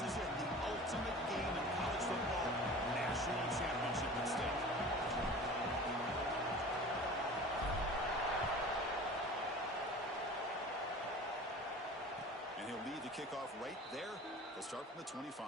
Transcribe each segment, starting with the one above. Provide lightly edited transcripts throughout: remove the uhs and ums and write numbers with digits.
This is it, the ultimate game in college football, national championship at stake. And he'll lead the kickoff right there. They'll start from the 25.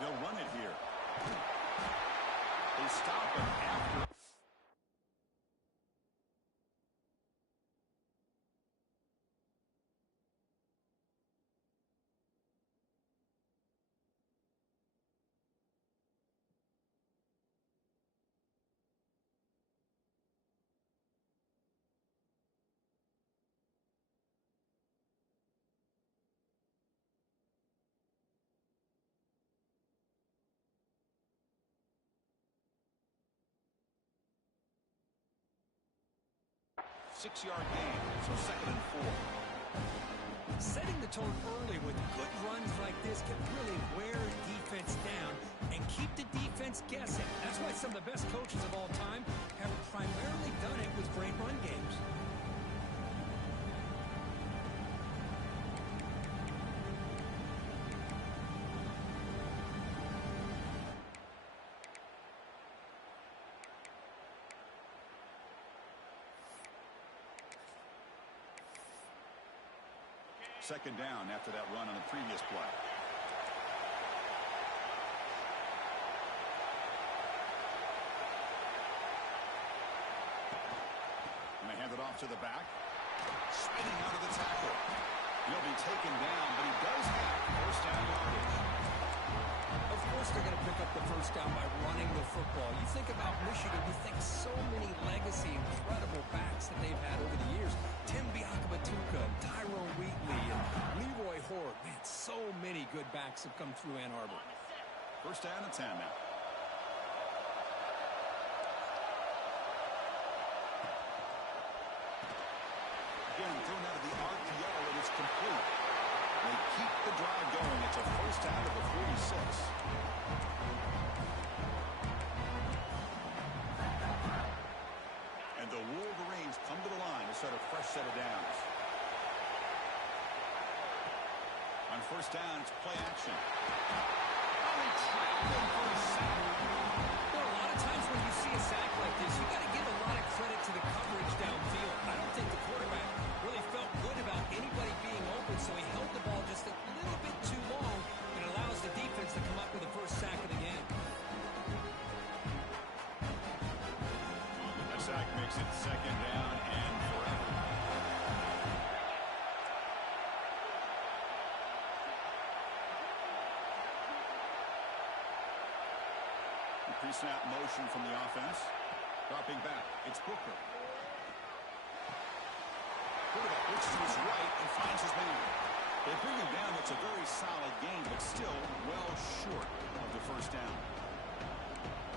They'll run it here. They stop him after. Six-yard gain, so 2nd and 4. Setting the tone early with good runs like this can really wear defense down and keep the defense guessing. That's why some of the best coaches of all time have primarily done it with great run games. Second down after that run on the previous play. And they hand it off to the back. Spinning out of the tackle. He'll be taken down, but he does have first down yardage. Of course they're going to pick up the first down by running the football. You think about Michigan, you think so many legacy, incredible backs that they've had over the years. Tim Biakabatuka, Tyrone Wheatley, and Leroy Horde. Man, so many good backs have come through Ann Arbor. First down and 10 now. Again, thrown out of the RPO, and it's complete. They keep the drive going. It's a first down to the 46. And the Wolverines come to the line to start a fresh set of downs. On first down, it's play action. Oh, he trapped him for a sack. Well, a lot of times when you see a sack like this, you got to give a lot of credit to the coverage downfield. I don't think the quarterback really felt good about anybody being open, so he held the ball just a little bit too long and allows the defense to come up with the first sack of the game. That sack makes it second down and forever. Pre-snap motion from the offense. Dropping back, it's Booker. Quarterback looks to his right and finds his man. They bring him down. It's a very solid game, but still well short of the first down.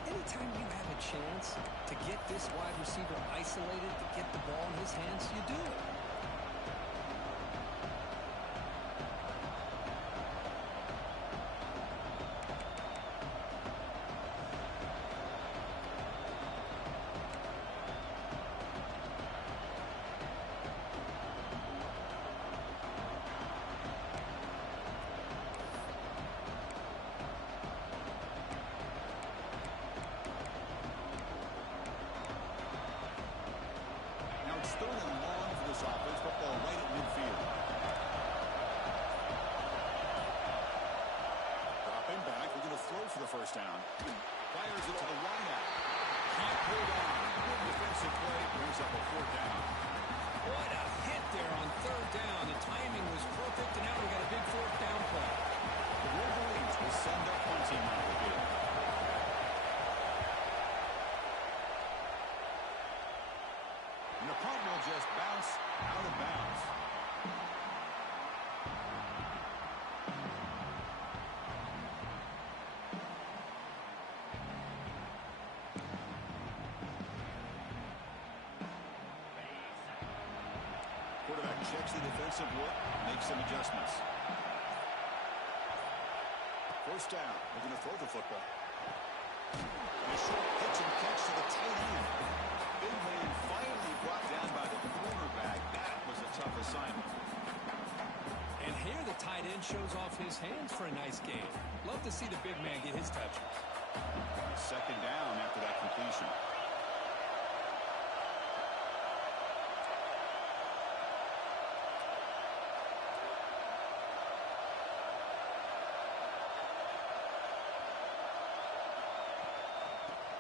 Anytime you have a chance to get this wide receiver isolated, to get the ball in his hands, you do it. Quarterback checks the defensive look, makes some adjustments. First down, looking to throw the football. And a short pitch and catch to the tight end. Big man finally brought down by the cornerback. That was a tough assignment. And here the tight end shows off his hands for a nice game. Love to see the big man get his touches. Second down after that completion.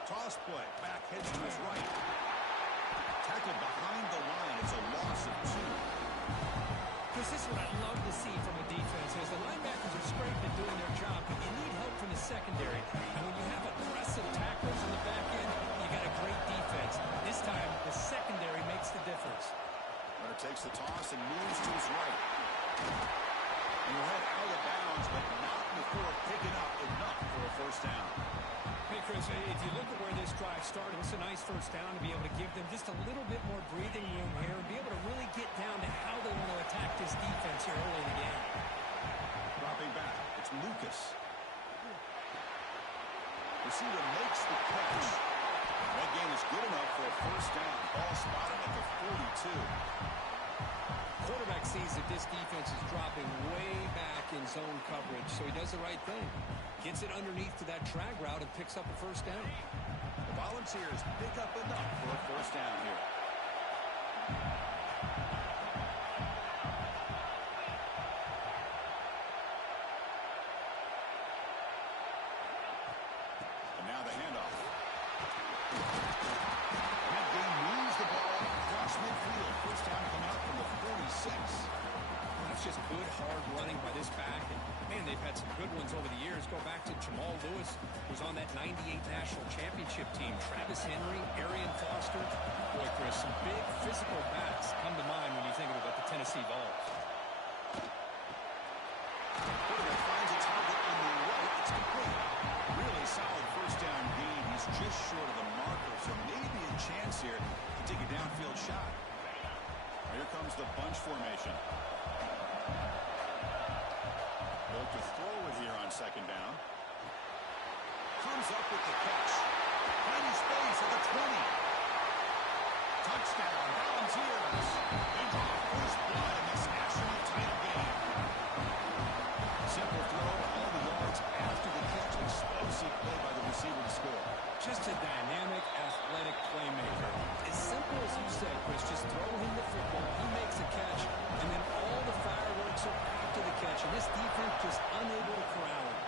Toss play. Back heads to his right. Tackled behind the line. It's a loss of 2. This is what I love to see from a defense. As the linebackers are scraped and doing their job, but you need help from the secondary. And when you have aggressive tacklers in the back end, you got a great defense. This time, the secondary makes the difference. Runner takes the toss and moves to his right. And he'll head out of bounds, but not before picking up enough for a first down. Hey, Chris, if you look at where this drive started, it's a nice first down to be able to give them just a little bit more breathing room here and be able to really get down to how they want to attack this defense here early in the game. Dropping back, it's Lucas. Receiver makes the catch. That game is good enough for a first down. Ball spotted at the 42. Quarterback sees that this defense is dropping way back in zone coverage, so he does the right thing. Gets it underneath to that drag route and picks up a first down. The Volunteers pick up enough for a first down here. And now the handoff. That game moves the ball across midfield. First down coming up from the 46. It's just good, hard running by this back. And, man, they've had some good ones over the years. Go back to Jamal Lewis, who was on that 98 National Championship team. Travis Henry, Arian Foster. Boy, Chris, some big physical backs come to mind when you think about the Tennessee Vols. Quarterback finds a target on the right. It's complete. Really solid first down gain. He's just short of the marker, so maybe a chance here to take a downfield shot. Here comes the bunch formation. Look to throw it here on second down. Comes up with the catch. Finding space at the 20. Touchdown, Volunteers. They draw first blood in this national title game. Simple throw, all the yards after the catch. Explosive play by the receiver to score. Just a dynamic, athletic playmaker. As simple as you said, Chris, just throw him the football, he makes a catch, and then all the fireworks are after the catch, and this defense just unable to corral him.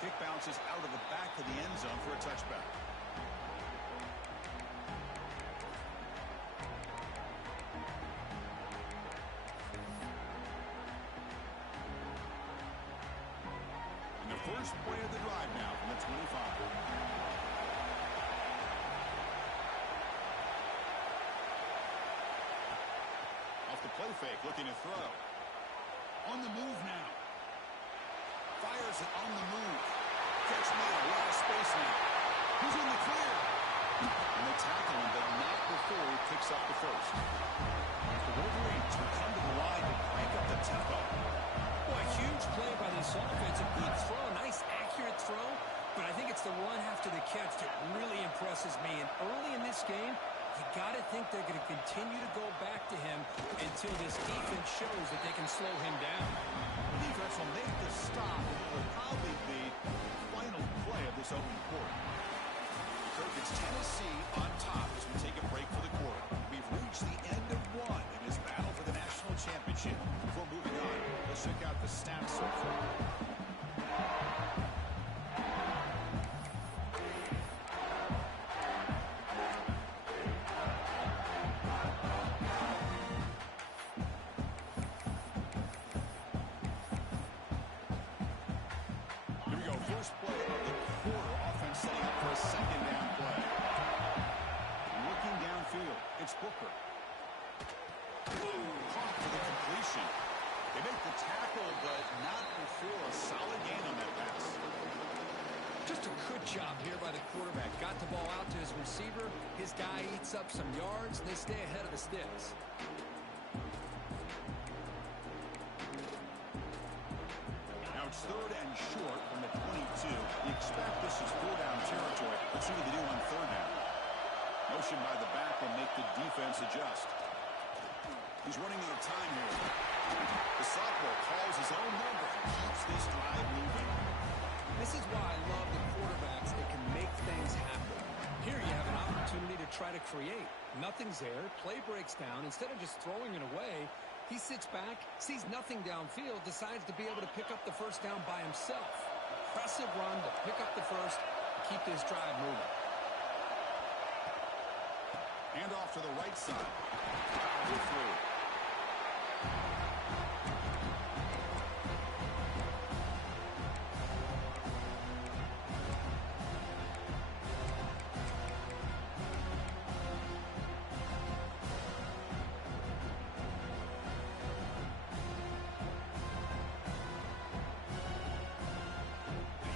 Kick bounces out of the back of the end zone for a touchback. And the first play of the drive now from the 25. Off the play fake, looking to throw. On the move now. Fires it on the move. Catch made, a lot of space now. Who's in the clear? And they tackle him, but not before he picks up the first. The Wolverines will come to the line to crank up the tempo. Boy, huge play by this offense. A good throw, a nice accurate throw, but I think it's the run after the catch that really impresses me. And early in this game, you got to think they're going to continue to go back to him until this defense shows that they can slow him down. The defense will make the stop. Will probably be the final play of this opening quarter. Kirk, it's Tennessee on top as we take a break for the quarter. We've reached the end of one in this battle for the national championship. Before moving on, let's check out the stats so far. First play of the quarter. Offense setting up for a second down play. Looking downfield, it's Booker. Caught for the completion. They make the tackle, but not before a solid gain on that pass. Just a good job here by the quarterback. Got the ball out to his receiver. His His guy eats up some yards, and they stay ahead of the sticks. Now it's 3rd and short from the 22. You expect this is 4-down territory. Let's see what they do on 3rd down. Motion by the back will make the defense adjust. He's running out of time here. The sophomore calls his own number. Keeps this drive moving. This is why I love the quarterbacks that can make things happen. Here you have an opportunity to try to create. Nothing's there. Play breaks down. Instead of just throwing it away, he sits back, sees nothing downfield, decides to be able to pick up the first down by himself. Impressive run to pick up the first, keep this drive moving. Hand off to the right side. Power through.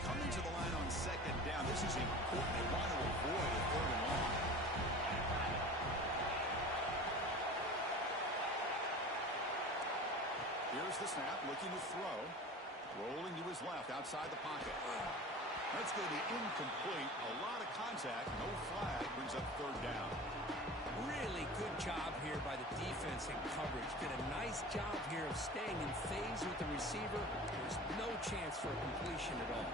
Coming to the line on 2nd down. This is important. They want to avoid a 3rd and long. Here's the snap, looking to throw. Rolling to his left, outside the pocket. That's going to be incomplete. A lot of contact, no flag, brings up 3rd down. Really good job here by the defense in coverage. Did a nice job here of staying in phase with the receiver. There's no chance for a completion at all.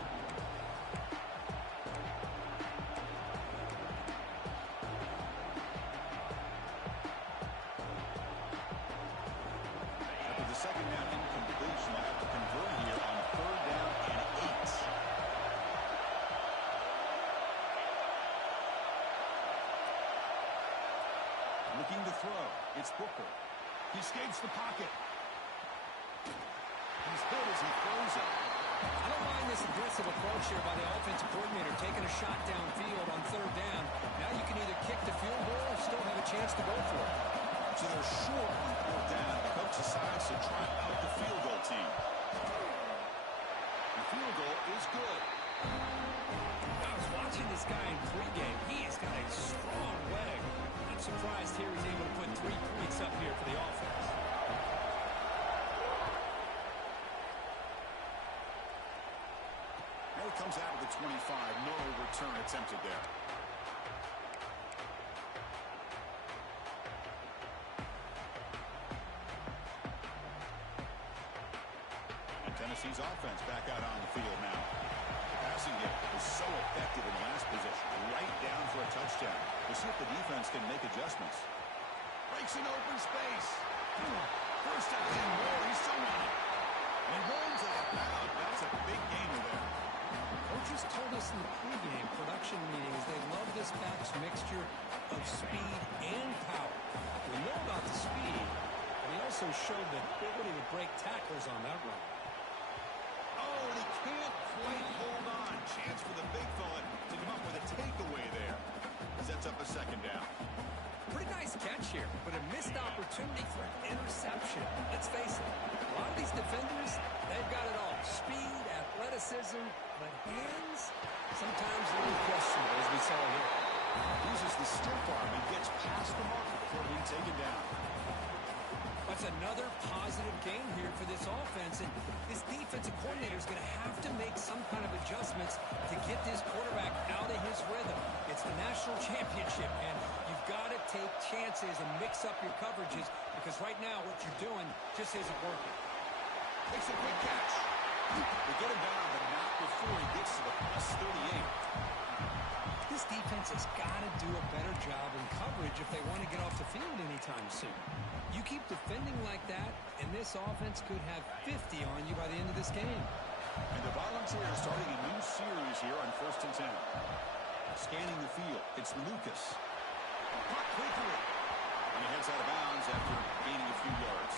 After the 2nd down incompletion, they have to convert here on 3rd down and 8. Looking to throw. It's Booker. He escapes the pocket. He's hit as he throws it. I don't mind this aggressive approach here by the offensive coordinator, taking a shot downfield on 3rd down. Now you can either kick the field goal or still have a chance to go for it. So they're short on 4th down. The coach decides to try out the field goal team. The field goal is good. I was watching this guy in pregame. He has got a strong leg. I'm surprised here he's able to put 3 points up here for the offense. Now he comes out of the 25. No return attempted there. And Tennessee's offense back out on the field now. The passing game was so effective in last possession. Right down for a touchdown. We'll see if the defense can make adjustments. Breaks an open space. First down and more. He's still running. And rolls out of bounds. That's a big gainer there. Coaches told us in the pregame production meetings they love this back's mixture of speed and power. We know about the speed, but he also showed the ability to break tackles on that run. Oh, and he can't quite hold on. Chance for the big fella to come up with a takeaway there. Sets up a 2nd down. Pretty nice catch here, but a missed opportunity for an interception. Let's face it, a lot of these defenders, they've got it all. Speed, athleticism, but hands, sometimes a little questionable, as we saw here. Uses the stiff arm and gets past the mark before being taken down. That's another positive game here for this offense, and this defensive coordinator is going to have to make some kind of adjustments to get this quarterback out of his rhythm. It's the national championship, and you've got to take chances and mix up your coverages, because right now what you're doing just isn't working. Makes a quick catch. They get him down, but not before he gets to the plus 38. This defense has got to do a better job in coverage if they want to get off the field anytime soon. You keep defending like that, and this offense could have 50 on you by the end of this game. And the Volunteers starting a new series here on 1st and 10. Scanning the field, it's Lucas. Caught quickly. And he heads out of bounds after gaining a few yards.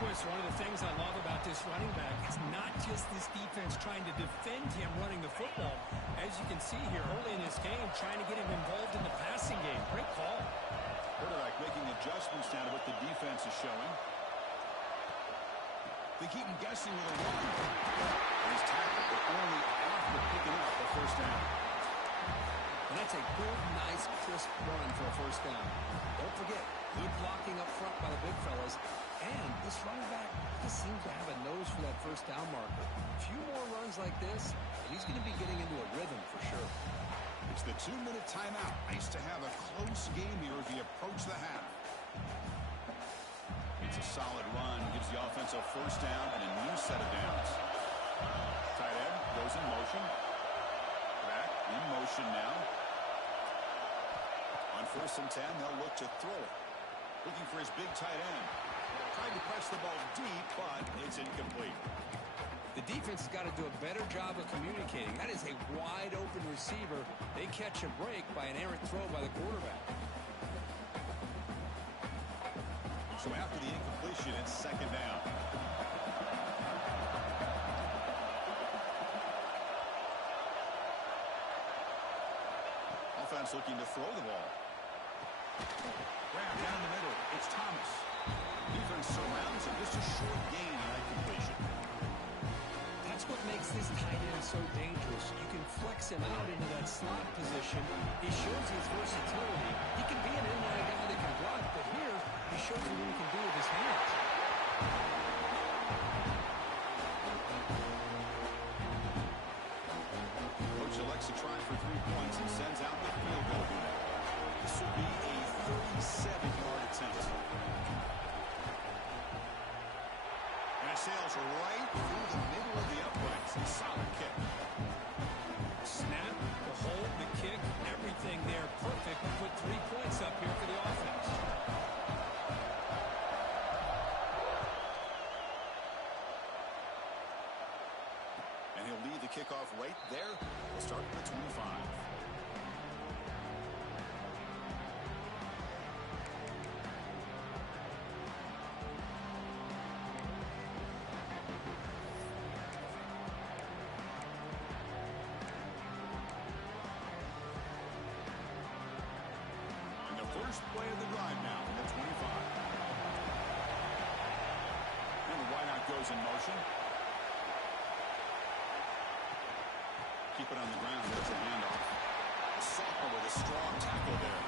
Chris, one of the things I love about this running back is not just this defense trying to defend him running the football. As you can see here early in this game, trying to get him involved in the passing game. Great call. Quarterback making adjustments now to what the defense is showing. They keep him guessing with a run. And he's tackled, but only after picking up the 1st down. And that's a good, nice, crisp run few more runs like this, and he's going to be getting into a rhythm for sure. It's the 2-minute timeout. Nice to have a close game here as we approach the half. It's a solid run. Gives the offense a first down and a new set of downs. Tight end goes in motion. Back in motion now. On 1st and 10, they'll look to throw it. Looking for his big tight end. Tried to press the ball deep, but it's incomplete. The defense has got to do a better job of communicating. That is a wide-open receiver. They catch a break by an errant throw by the quarterback. So after the incompletion, it's 2nd down. Offense looking to throw the ball. Grab down the middle. It's Thomas. Defense surrounds him. Just a short gain on that completion. That's what makes this tight end so dangerous. You can flex him out into that slot position. He shows his versatility. He can be an inline guy that can block, but here he shows you what he can do with his hands. Coach elects to try for 3 points and sends out the field goal unit. This will be a 37-yard attempt. And it sails right through the middle of the uprights. A solid kick. Snap, the hold, the kick, everything there perfect. Put 3 points up here for the offense. And he'll lead the kickoff right there. We'll start at the 25. First play of the drive now from the 25. And the wideout goes in motion. Keep it on the ground. There's a handoff. Sophomore with a strong tackle there.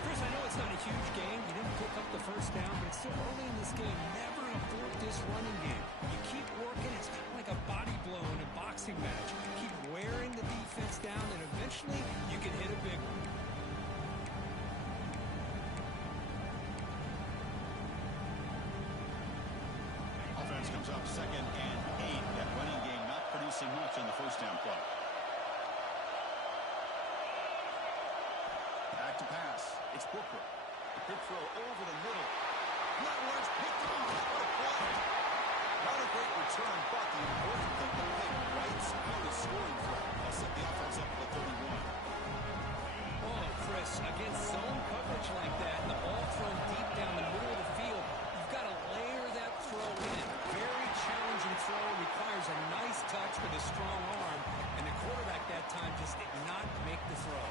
Chris, I know it's not a huge game. You didn't pick up the first down, but it's still early in this game. Never abort this running game. You keep working. It's kind of like a body blow in a boxing match. Keep wearing the defense down, and eventually you can hit a big one. Comes up 2nd and 8. That running game not producing much on the first down play. Back to pass. It's Booker. Quick throw over the middle. That one's picked off. What a play. Not a great return, but the important thing, the pick rights out a scoring threat. They'll set the offense up at the 31. Oh, Chris, against zone coverage like that, the ball thrown deep down the middle of the field, you've got to layer that throw in. Very challenging throw, requires a nice touch with a strong arm, and the quarterback that time just did not make the throw.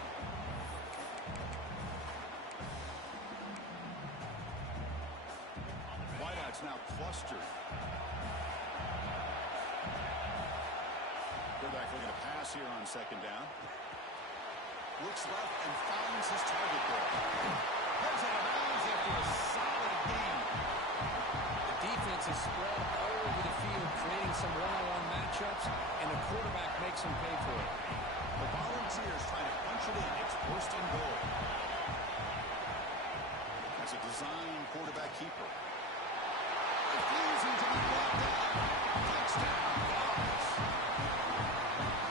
Wideout's now clustered. Quarterback looking to pass here on 2nd down. Looks left and finds his target there. Heads out of bounds after a solid gain. The defense is spread all over the field, creating some one-on-one matchups, and the quarterback makes them pay for it. The Volunteers trying to punch it in. It's 1st and goal. That's a design quarterback keeper. Refusing to be brought down. Touchdown, Dogs.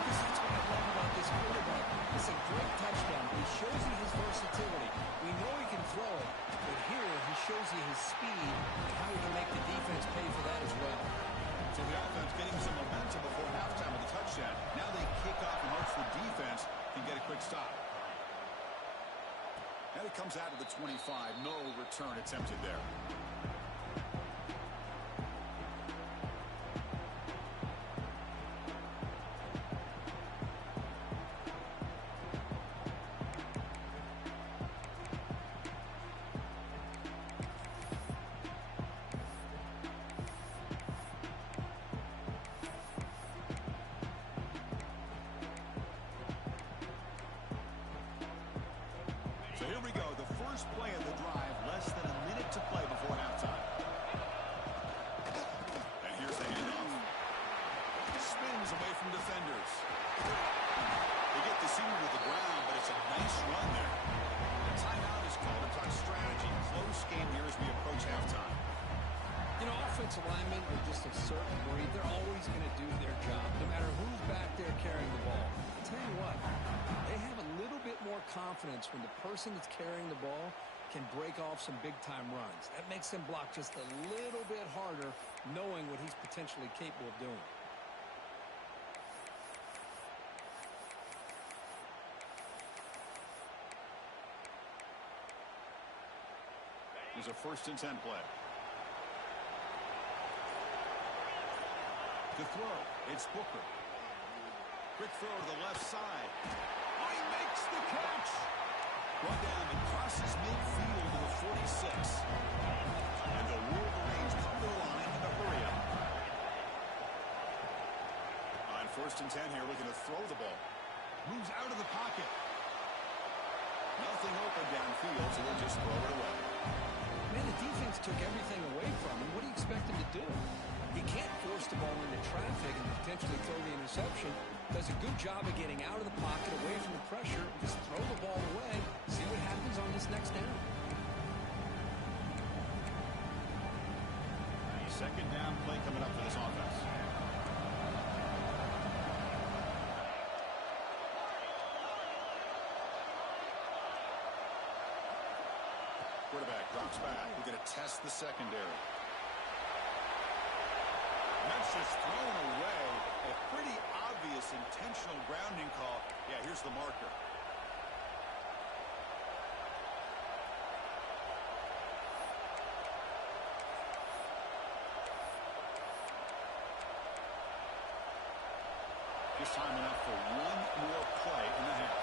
That's what I love about this quarterback. It's a great touchdown. He shows you his versatility. We know he can throw it, but here he shows you his speed and how he can make the defense pay for that as well. So the offense getting some momentum before halftime with a touchdown. Now they kick off and hopes the defense can get a quick stop. And it comes out to the 25. No return attempted there. So here we go, the first play of the drive, less than a minute to play before halftime. And here's the handoff. from defenders. They get the senior to the ground, but it's a nice run there. A timeout is called to talk strategy. Close game here as we approach halftime. You know, offensive linemen are just a certain breed. They're always going to do their job, no matter who's back there carrying the ball. I'll tell you what, they have a little bit more confidence when the person that's carrying the ball can break off some big-time runs. That makes them block just a little bit harder, knowing what he's potentially capable of doing. Here's a 1st and 10 play. To throw, it's Booker. Quick throw to the left side. Oh, he makes the catch. Brought down and crosses midfield to the 46. And the Wolverines come to the line in the hurry up. On 1st and 10 here, looking to throw the ball. Moves out of the pocket. Nothing open downfield, so they'll just throw it away. Man, the defense took everything away from him. What do you expect him to do? He can't force the ball into traffic and potentially throw the interception. Does a good job of getting out of the pocket, away from the pressure. Just throw the ball away. See what happens on this next down. A 2nd down play coming up for this offense. Quarterback drops back. We're going to test the secondary. That's just thrown away. A pretty obvious intentional grounding call. Yeah, here's the marker. Just time enough for one more play in the half.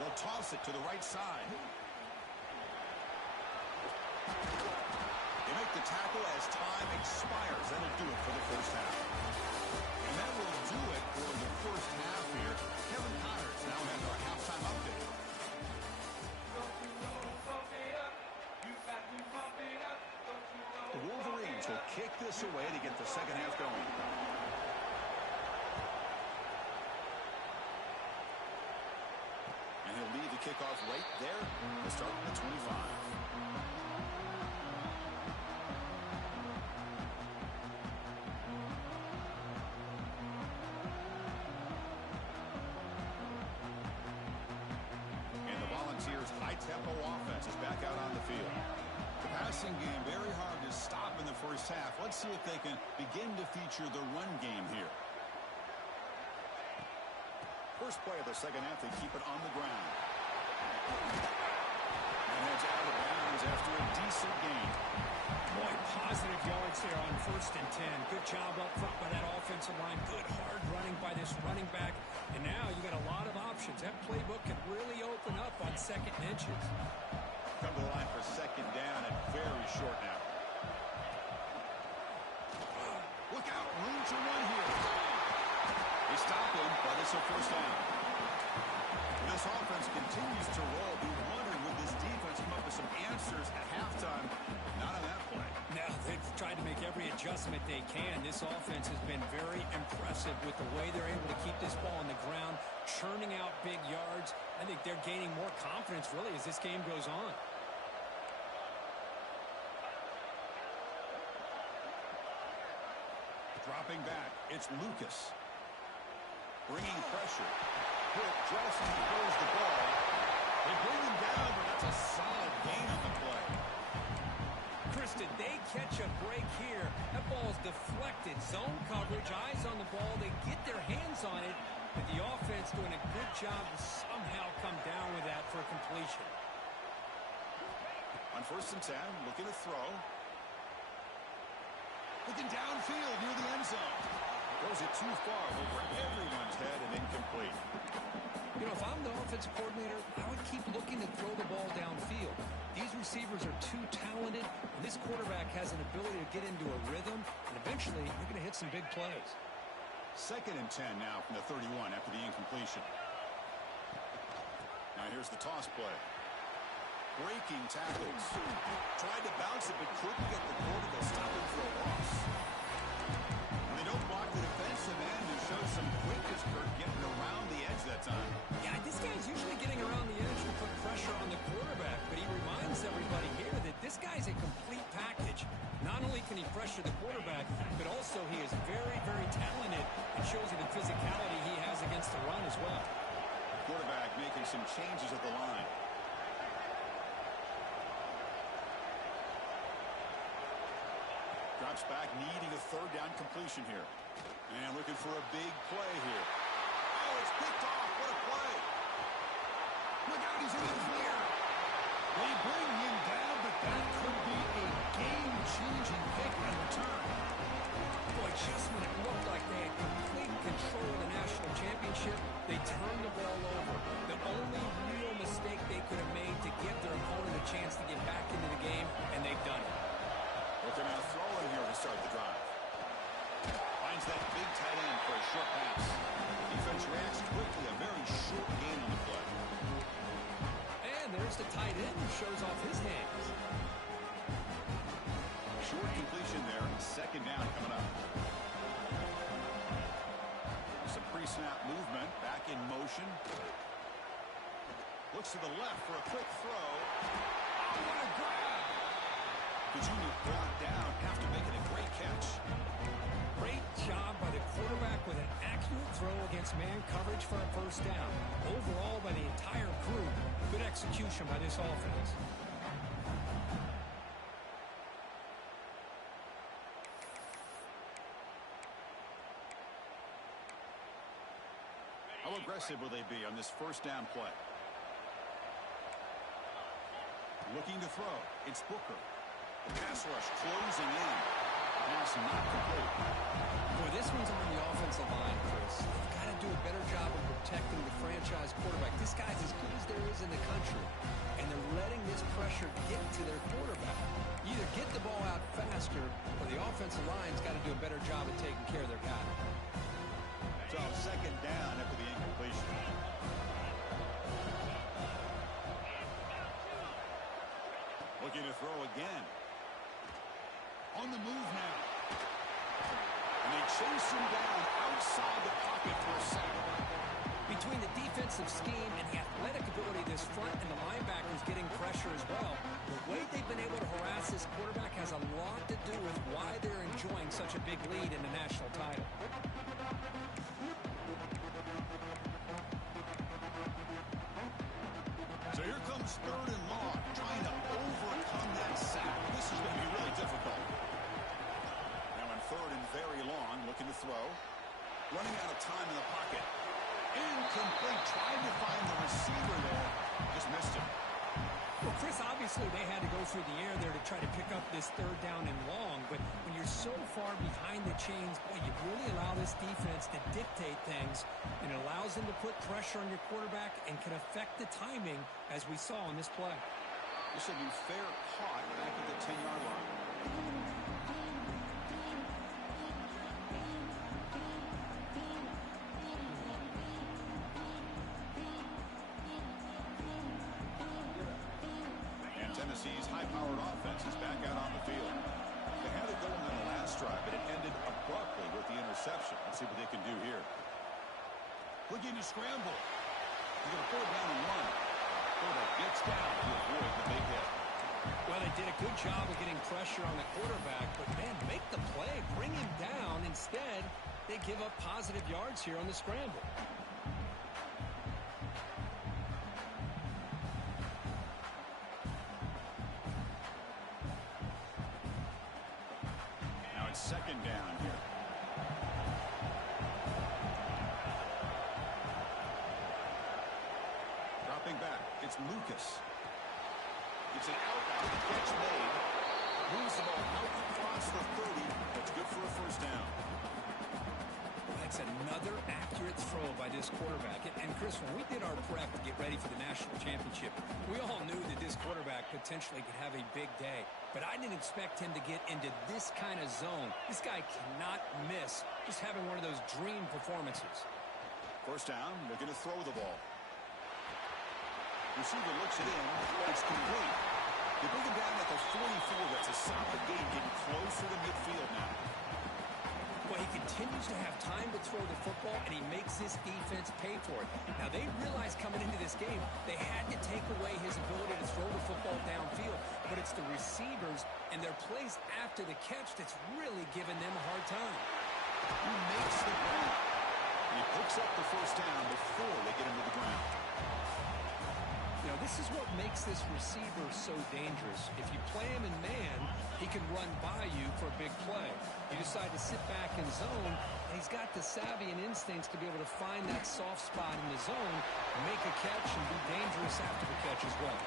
They'll toss it to the right side. They make the tackle as time expires. That'll do it for the 1st half. And that will do it for the 1st half here. Kevin Connors now has our halftime update. The Wolverines will kick this away to get the 2nd half going. And he'll lead the kickoff right there to start at the 25. High-tempo offense is back out on the field. The passing game very hard to stop in the 1st half. Let's see if they can begin to feature the run game here. First play of the 2nd half, they keep it on the ground. And heads out of bounds after a decent gain. Boy, positive yards there on 1st and 10. Good job up front by that offensive line. Good hard running by this running back. And now you got a lot of options. That playbook can really open up on 2nd and inches. Come to the line for 2nd down and very short now. Look out, room to run here. They stop him, but it's a 1st down. When this offense continues to roll, be wondering would this defense come up with some answers at halftime. Not on that play. No, they've tried to make every adjustment they can. This offense has been very impressive with the way they're able to keep this ball on the ground, churning out big yards. I think they're gaining more confidence, really, as this game goes on. Dropping back, it's Lucas. Bringing pressure. Quick, Jelson throws the ball. They bring him down, but that's a solid gain on the play. Chris, did they catch a break here? That ball is deflected. Zone coverage, eyes on the ball. They get their hands on it, but the offense doing a good job to somehow come down with that for completion. On 1st and 10, looking to throw. Looking downfield near the end zone. Throws it too far over everyone's head and incomplete. You know, if I'm the offensive coordinator, I would keep looking to throw the ball downfield. These receivers are too talented, and this quarterback has an ability to get into a rhythm, and eventually you're going to hit some big plays. 2nd and 10 now from the 31 after the incompletion. Now here's the toss play. breaking tackles. Tried to bounce it, but couldn't get the quarter to stop him for a loss. When they don't block the defensive end, it shows some quickness, Kurt, getting around the edge that time. Yeah, this guy's usually getting around the edge to put pressure on the quarterback, but he reminds everybody here that this guy's a complete package. Not only can he pressure the quarterback, but also he is very, very talented. It shows you the physicality he has against the run as well. Quarterback making some changes at the line. Drops back, needing a third down completion here. And looking for a big play here. Oh, it's picked off. What a play. Look out, he's in the clear. They bring him down, but that could be a game-changing pick in return. Boy, just when it looked like they had complete control of the national championship, they turned the ball over. The only real mistake they could have made to give their opponent a chance to get back into the game, and they've done it. Looking at a throw in here to start the drive. Finds that big tight end for a short pass. Defense reacts quickly, a very short gain on the play. And there's the tight end who shows off his hands. Short completion there, second down coming up. Some pre-snap movement, back in motion. Looks to the left for a quick throw. Oh, what a grab! Virginia brought down after making a great catch. Great job by the quarterback with an accurate throw against man coverage for a first down. Overall, by the entire crew, good execution by this offense. How aggressive will they be on this first down play? Looking to throw. It's Booker. The pass rush closing in. Pass not complete. Boy, this one's on the offensive line, Chris. They've got to do a better job of protecting the franchise quarterback. This guy's as good as there is in the country, and they're letting this pressure get to their quarterback. Either get the ball out faster, or the offensive line's got to do a better job of taking care of their guy. So second down after the incompletion. Looking to throw again. On the move now. And they chase him down outside the pocket for a sack. Between the defensive scheme and the athletic ability of this front and the linebackers getting pressure as well, the way they've been able to harass this quarterback has a lot to do with why they're enjoying such a big lead in the national title. So here comes third and long, trying to overcome that sack. This is going to be really difficult. Now in third and very long, looking to throw. Running out of time in the pocket. Incomplete, trying to find the receiver there. Just missed him. Well, Chris, obviously they had to go through the air there to try to pick up this third down and long, but when you're so far behind the chains, boy, you really allow this defense to dictate things, and it allows them to put pressure on your quarterback and can affect the timing, as we saw on this play. This will be fair caught back at the 10-yard line. Tennessee's high-powered offense is back out on the field. They had it going on the last drive, but it ended abruptly with the interception. Let's see what they can do here. Looking to scramble. He's going to pull it down and run. Quarterback gets down to avoid the big hit. Well, they did a good job of getting pressure on the quarterback, but, man, make the play. Bring him down. Instead, they give up positive yards here on the scramble. Second down here. Dropping back. It's Lucas. It's an out-out catch made. Moves the ball out across the 30. That's good for a first down. That's another accurate throw by this quarterback. And Chris, when we did our prep to get ready for the national championship, we all knew that this quarterback potentially could have a big day. But I didn't expect him to get into this kind of zone. This guy cannot miss just having one of those dream performances. First down, looking to throw the ball. Receiver looks it in. It's complete. They bring him down at the 44. That's a solid gain, getting closer to midfield now. Well, he continues to have time to throw the football, and he makes this defense pay for it. Now, they realized coming into this game they had to take away his ability to throw the football downfield, but it's the receivers and their plays after the catch that's really giving them a hard time. He makes the grab. He picks up the first down before they get him to the ground. You know, this is what makes this receiver so dangerous. If you play him in man, he can run by you for a big play. You decide to sit back in zone, and he's got the savvy and instincts to be able to find that soft spot in the zone, make a catch, and be dangerous after the catch as well.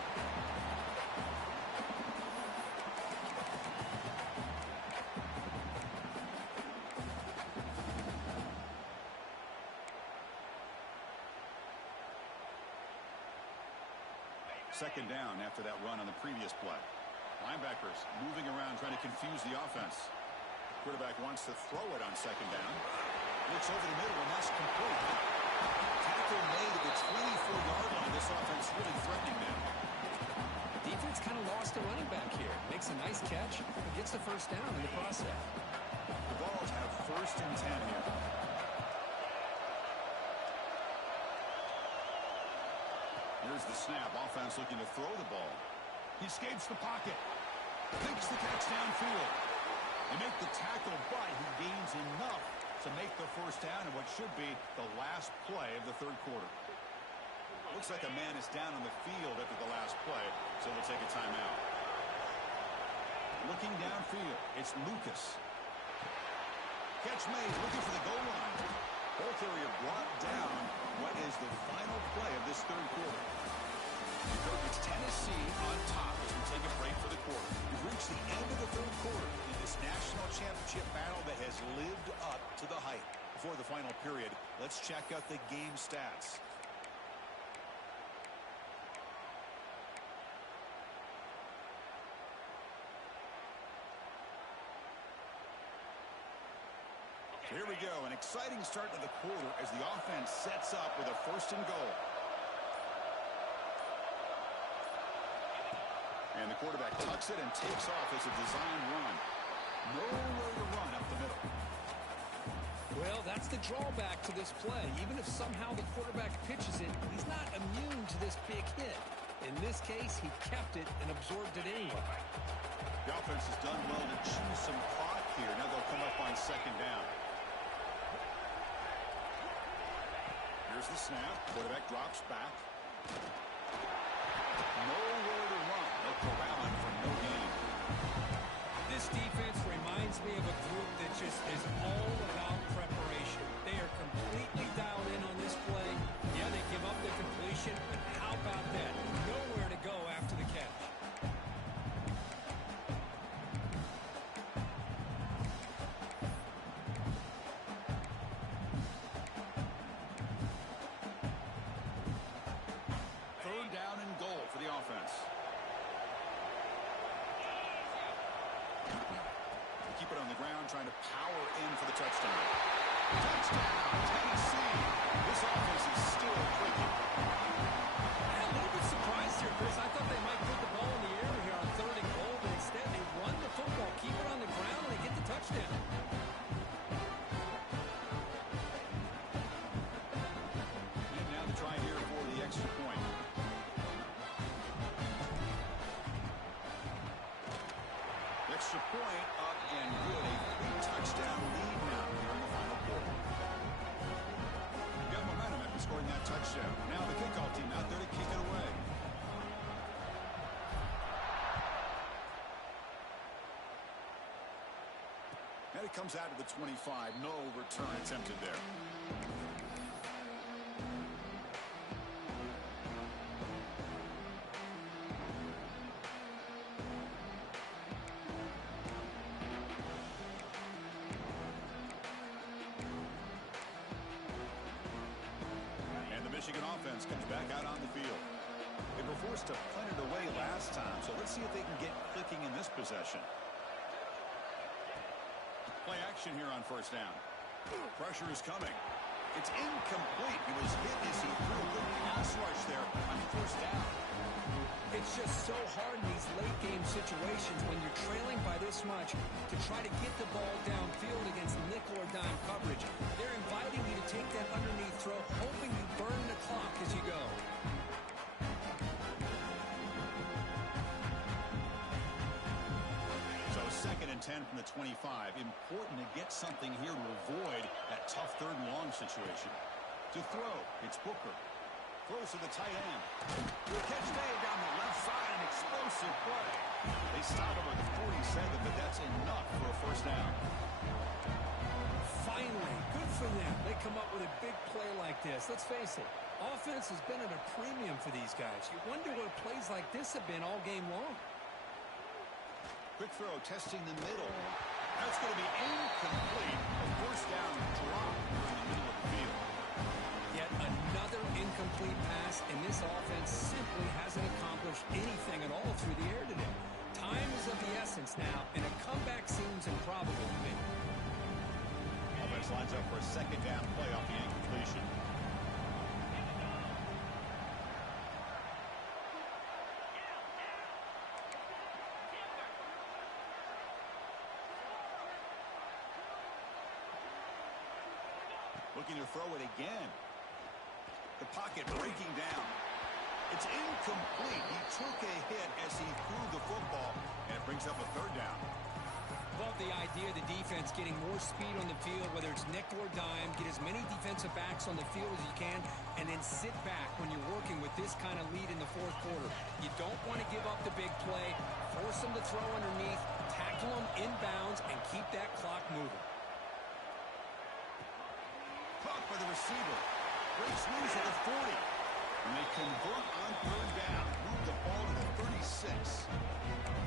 Second down after that run on the previous play. Linebackers moving around trying to confuse the offense. Quarterback wants to throw it on second down. Looks over the middle, and that's complete. Tackle made at the 24-yard line. This offense really threatening now. Defense kind of lost a running back here. Makes a nice catch and gets the first down in the process. The Vols have first and 10 here. Here's the snap. Offense looking to throw the ball. He escapes the pocket. Makes the catch downfield. They make the tackle, but he gains enough to make the first down in what should be the last play of the third quarter. Looks like a man is down on the field after the last play, so we'll take a timeout. Looking downfield, it's Lucas. Catch made, looking for the goal line. Ball carrier brought down what is the final play of this third quarter. It's Tennessee on top as we take a break for the quarter. We've reached the end of the third quarter in this national championship battle that has lived up to the hype. Before the final period, let's check out the game stats. Here we go, an exciting start to the quarter as the offense sets up with a first and goal. And the quarterback tucks it and takes off as a design run. Nowhere to run up the middle. Well, that's the drawback to this play. Even if somehow the quarterback pitches it, he's not immune to this big hit. In this case, he kept it and absorbed it anyway. The offense has done well to choose some clock here. Now they'll come up on second down. Here's the snap. Quarterback drops back. Nowhere to run. They'll corral him for no gain. This defense reminds me of a group that just is all about preparation. They are completely dialed in on this play. Yeah, they give up the completion, but how about that? Nowhere to go after the catch. Third down and goal for the offense. They keep it on the ground, trying to power in for the touchdown. Touchdown, Tennessee. This offense is still clicking. I'm a little bit surprised here, Chris. I thought they might put the ball in the air here on third and goal, but instead they run the football, keep it on the ground, and they get the touchdown. And now the try here for the extra point. Extra point up and good. A 3-touchdown lead now here in the final quarter. Got momentum after scoring that touchdown. Now the kickoff team out there to kick it away. And it comes out to the 25. No return attempted there. And the Michigan offense comes back out on the field. They were forced to punt it away last time, so let's see if they can get clicking in this possession. Play action here on first down. Pressure is coming. It's incomplete. He was hit as he threw a good pass rush there on first down. so hard in these late-game situations when you're trailing by this much to try to get the ball downfield against nickel or dime coverage. They're inviting you to take that underneath throw, hoping you burn the clock as you go. So 2nd and 10 from the 25. Important to get something here to avoid that tough 3rd and long situation. To throw, it's Booker. Throws to the tight end. He'll catch Day down the left side, an explosive play. They stop him at the 47, but that's enough for a first down. Finally, good for them. They come up with a big play like this. Let's face it, offense has been at a premium for these guys. You wonder where plays like this have been all game long. Quick throw, testing the middle. That's going to be incomplete. A first down drop in the middle of the field. Yet another incomplete pass, and this offense simply hasn't accomplished anything at all through the air today. Time is of the essence now, and a comeback seems improbable to me. Offense lines up for a 2nd down play off the incompletion. Looking to throw it again. The pocket breaking down. It's incomplete. He took a hit as he threw the football, and it brings up a 3rd down. Love the idea of the defense getting more speed on the field, whether it's nickel or dime, get as many defensive backs on the field as you can, and then sit back when you're working with this kind of lead in the 4th quarter. You don't want to give up the big play, force them to throw underneath, tackle them inbounds, and keep that clock moving. Caught by the receiver. Breaks loose at the 40. And they convert on 3rd down. Move the ball to the 36.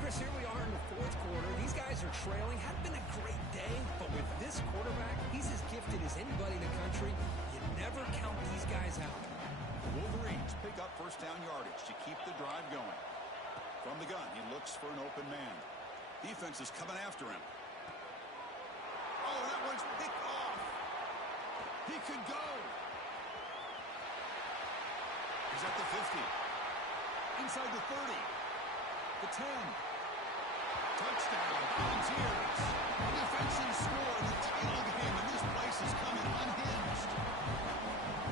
Chris, here we are in the 4th quarter. These guys are trailing. Hadn't been a great day, but with this quarterback, he's as gifted as anybody in the country. You never count these guys out. Wolverines pick up first down yardage to keep the drive going. From the gun, he looks for an open man. Defense is coming after him. Oh, that one's picked off. He could go. He's at the 50. Inside the 30. The 10. Touchdown, Volunteers. Defensive score in the title game, and this place is coming unhinged.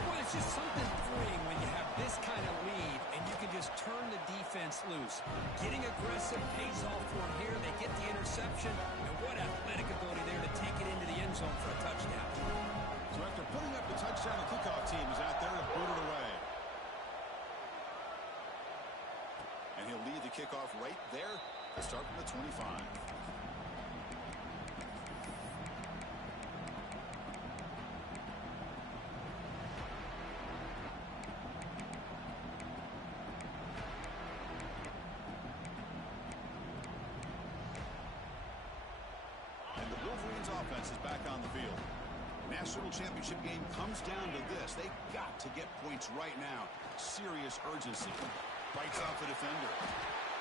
Well, it's just something freeing when you have this kind of lead, and you can just turn the defense loose. Getting aggressive pays off for them here. They get the interception, and what athletic ability there to take it into the end zone for a touchdown. So after putting up the touchdown, the kickoff team is out there to boot it away. And he'll lead the kickoff right there to start from the 25. And the Wolverines offense is back on the field. National championship game comes down to this. They got to get points right now. Serious urgency. Bites off the defender.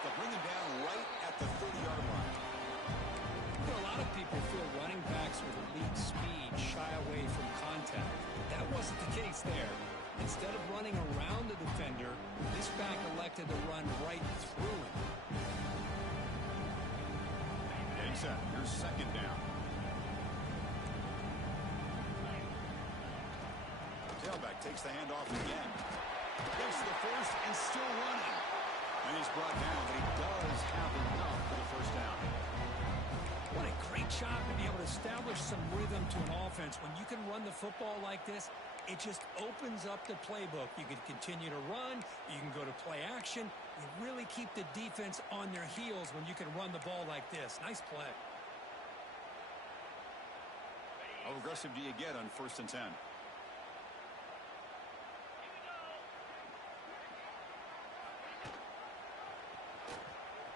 They'll bring him down right at the 30-yard line. You know, a lot of people feel running backs with elite speed shy away from contact. That wasn't the case there. Instead of running around the defender, this back elected to run right through him. Getting set. Here's 2nd down. Tailback takes the handoff again. Gets the first and still running. And he's brought down, but he does have enough for the first down. What a great job to be able to establish some rhythm to an offense. When you can run the football like this, it just opens up the playbook. You can continue to run. You can go to play action. You really keep the defense on their heels when you can run the ball like this. Nice play. How aggressive do you get on 1st and 10?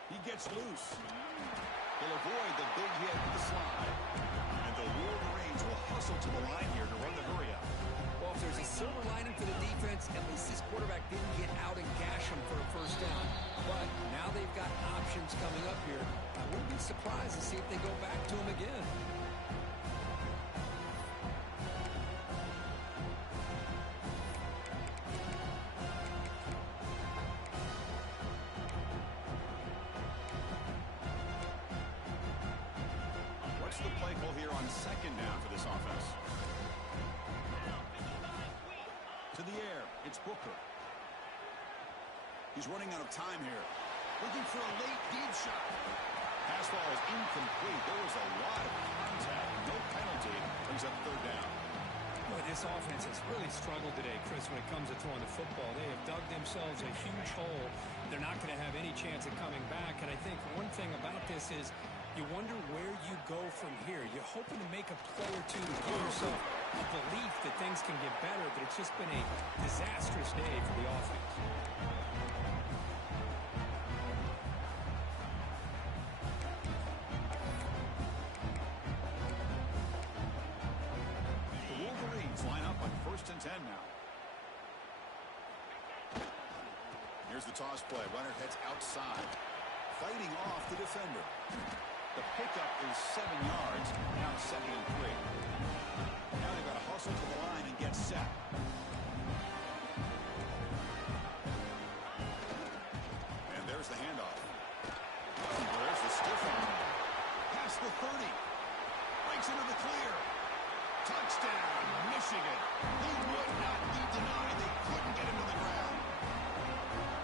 He gets loose. He'll avoid the big hit with the slide. And the Wolverines will hustle to the line here to run the hurry up. Well, if there's a silver lining for the defense, at least this quarterback didn't get out and gash him for a first down. But now they've got options coming up here. I wouldn't be surprised to see if they go back to him again. What's the play call here on second down for this offense? To the air, it's Booker. He's running out of time here. Looking for a late deep shot. Pass ball is incomplete. There was a lot of contact. No penalty. Brings up third down. Boy, this offense has really struggled today, Chris, when it comes to throwing the football. They have dug themselves a huge hole. They're not going to have any chance of coming back. And I think one thing about this is you wonder where you go from here. You're hoping to make a play or two to give yourself a belief that things can get better, but it's just been a disastrous day for the offense. The Wolverines line up on 1st and 10 now. Here's the toss play. Runner heads outside. Fighting off the defender. The pickup is 7 yards. Now 2nd and 3. Now they've got to hustle to the line and get set. And there's the handoff. There's the stiff arm. Past the 30. Breaks into the clear. Touchdown, Michigan. He would not be denied. They couldn't get him to the ground.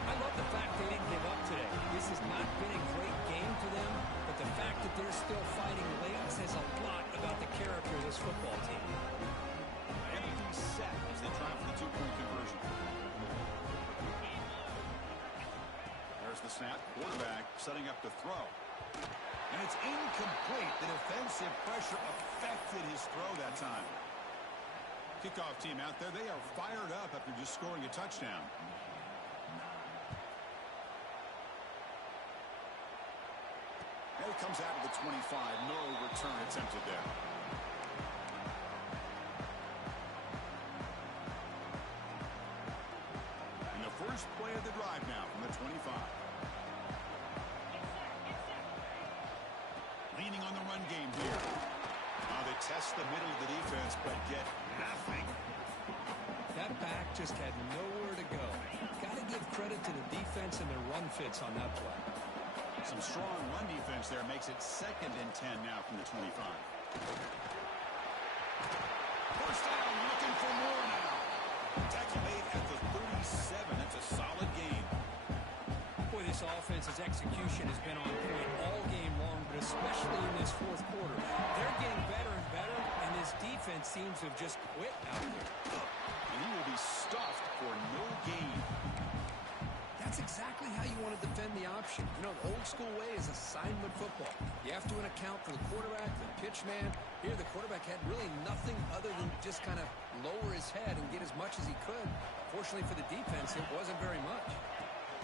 I love the fact they didn't give up today. This has not been a great game for them, but the fact that they're still fighting late says a lot about the character of this football team. Empty set as they try for the 2-point conversion. There's the snap. Quarterback setting up to throw. And it's incomplete. The defensive pressure affected his throw that time. Kickoff team out there. They are fired up after just scoring a touchdown. And it comes out of the 25. No return attempted there. And the first play of the drive now from the 25. Leaning on the run game here. They test the middle of the defense, but get nothing. That back just had nowhere to go. Got to give credit to the defense and their run fits on that play. Some strong run defense there makes it 2nd and 10 now from the 25. First down, looking for more now. Tackle made at the 37. That's a solid game. Boy, this offense's execution has been on point all game long, but especially in this 4th quarter. They're getting better and better, and this defense seems to have just quit out there. And he will be stuffed for no gain. That's exactly how you want to defend the option. You know, the old school way is assignment football. You have to account for the quarterback, the pitch man. Here, the quarterback had really nothing other than just kind of lower his head and get as much as he could. Fortunately for the defense, it wasn't very much.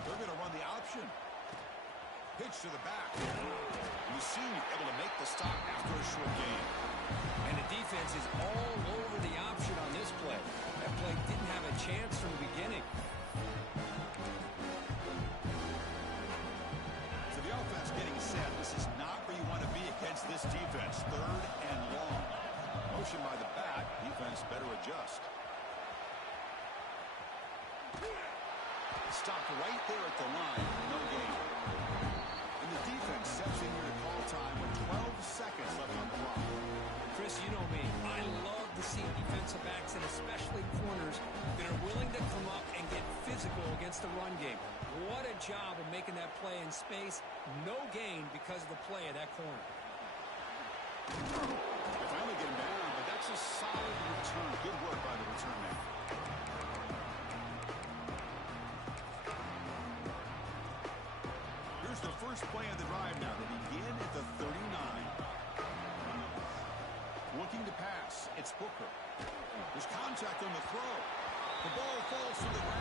They're going to run the option. Pitch to the back. The senior able to make the stop after a short gain. And the defense is all over the option on this play. That play didn't have a chance from the beginning. So the offense getting set. This is not where you want to be against this defense. 3rd and long. Motion by the back. Defense better adjust. Stopped right there at the line. No gain. And the defense steps in here to call time with 12 seconds left on the clock. Chris, you know me. I love to see defensive backs, and especially corners, that are willing to come up and get physical against the run game. What a job of making that play in space. No gain because of the play of that corner. They finally get him down, but that's a solid return. Good work by the return man. Here's the first play of the drive now. They begin at the 39. Looking to pass. It's Booker. There's contact on the throw. The ball falls to the ground.